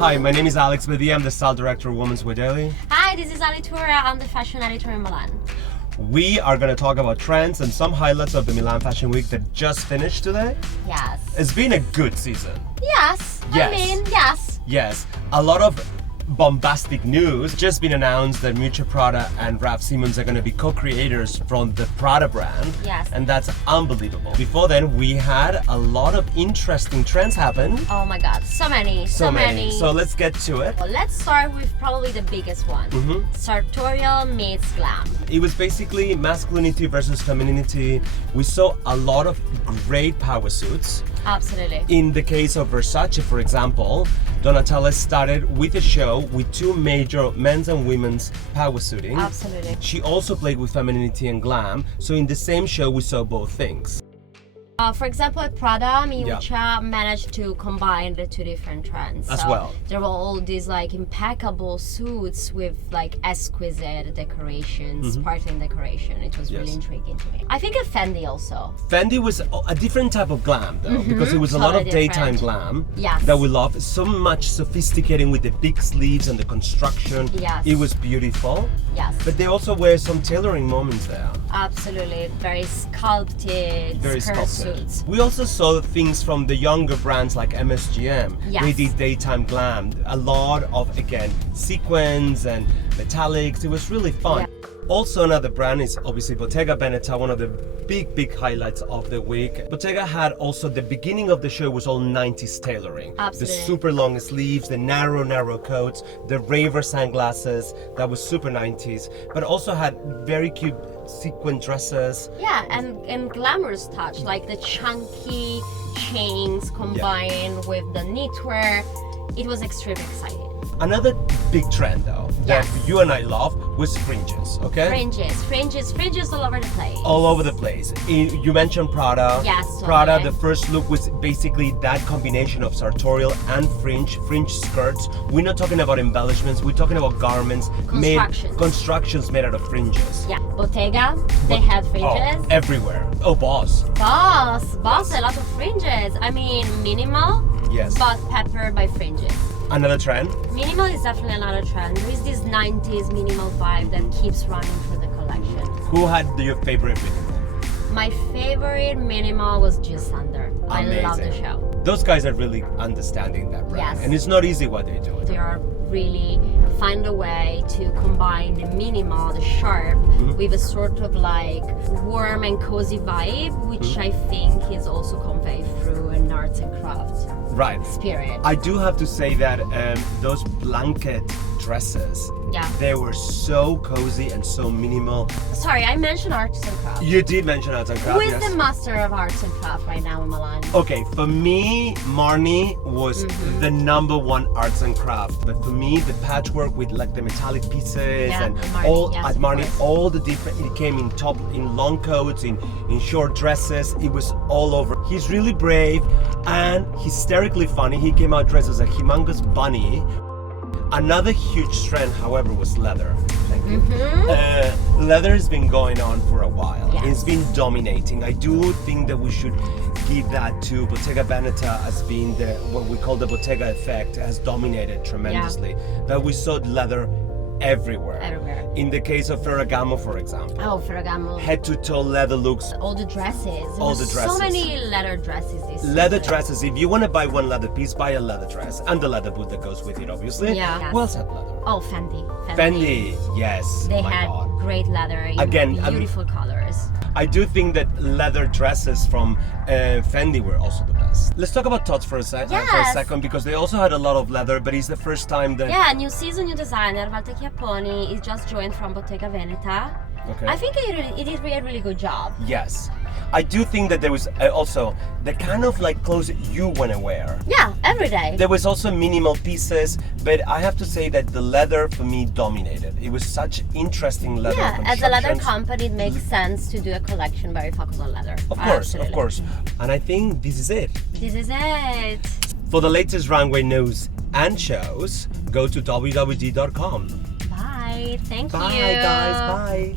Hi, my name is Alex Badia. I'm the style director of Women's Wear Daily. Hi, this is Turra. I'm the fashion editor in Milan. We are going to talk about trends and some highlights of the Milan Fashion Week that just finished today. Yes. It's been a good season. Yes. Yes. Yes. A lot of bombastic news. Just been announced that Miuccia Prada and Raf Simons are going to be co-creators from the Prada brand. Yes. And that's unbelievable. Before then, we had a lot of interesting trends happen. Oh my god, so many. So let's get to it. Well, let's start with probably the biggest one. Sartorial meets glam. It was basically masculinity versus femininity. We saw a lot of great power suits. Absolutely. In the case of Versace, for example, Donatella started with a show with two major men's and women's power suiting. Absolutely. She also played with femininity and glam, so in the same show we saw both things. For example, at Prada, Miuccia managed to combine the two different trends. As well. There were all these like impeccable suits with like exquisite decorations, sparkling decoration. It was really intriguing to me. I think at Fendi also. Fendi was a different type of glam though, because it was a lot of daytime glam that we love. So much sophisticated with the big sleeves and the construction. Yes. It was beautiful. Yes. But they also were some tailoring moments there. Absolutely. Very sculpted. Suits. We also saw things from the younger brands like MSGM. Yes. They did daytime glam. A lot of, again, sequins and metallics. It was really fun. Yeah. Also another brand is obviously Bottega Veneta, one of the big highlights of the week. Bottega had also the beginning of the show was all 90s tailoring. Absolutely. The super long sleeves, the narrow coats, the raver sunglasses, that was super 90s, but also had very cute sequin dresses. Yeah, and glamorous touch, like the chunky chains combined with the knitwear. It was extremely exciting. Another big trend though, that you and I love, was fringes, okay? Fringes all over the place. All over the place. You mentioned Prada. Yes. Prada, totally. the first look was basically that combination of sartorial and fringe skirts. We're not talking about embellishments, we're talking about garments constructions made out of fringes. Yeah, Bottega, they had fringes. Everywhere. Oh, Boss, a lot of fringes. I mean, minimal, yes. but peppered by fringes. Another trend? Minimal is definitely another trend. There is this 90s minimal vibe that keeps running through the collection. Who had your favorite minimal? My favorite minimal was Alessandra. I love the show. Those guys are really understanding that brand. Yes. And it's not easy what they do. They are really find a way to combine the minimal, the sharp, with a sort of like warm and cozy vibe, which I think is also conveyed through an arts and crafts spirit. I do have to say that those blanket dresses, they were so cozy and so minimal. Sorry, I mentioned arts and crafts. You did mention arts and crafts. Who is the master of arts and crafts right now in Milan? Okay, for me, Marni was the #1 arts and craft. But for me, the patchwork with like the metallic pieces and Marni, all the different. It came in long coats, in short dresses. It was all over. He's really brave and hysterically funny. He came out dressed as a humongous bunny. Another huge trend, however, was leather. Thank you. Leather has been going on for a while. Yes. It's been dominating. I do think that we should give that to Bottega Veneta as being what we call the Bottega effect. It has dominated tremendously. But we saw leather everywhere. In the case of Ferragamo, for example. Oh, Ferragamo. Head to toe leather looks. All the dresses. So many leather dresses this Leather season. dresses. If you want to buy one leather piece, buy a leather dress. And the leather boot that goes with it, obviously. Yeah. Who else had leather? Oh, Fendi. Fendi, yes. They my had God. great leather in beautiful colors. I do think that leather dresses from Fendi were also the best. Let's talk about Tots for a second, because they also had a lot of leather, but it's the first time that... Yeah, new season, new designer, Walter Chiapponi is just joined from Bottega Veneta. Okay. I think it did a really good job. Yes. I do think that there was also the kind of like clothes you want to wear. Yeah, every day. There was also minimal pieces, but I have to say that the leather for me dominated. It was such interesting leather. Yeah, as a leather company, it makes sense to do a collection very focused on leather. Of course. And I think this is it. This is it. For the latest runway news and shows, go to WWD.com. Bye. Thank you. Bye, guys. Bye.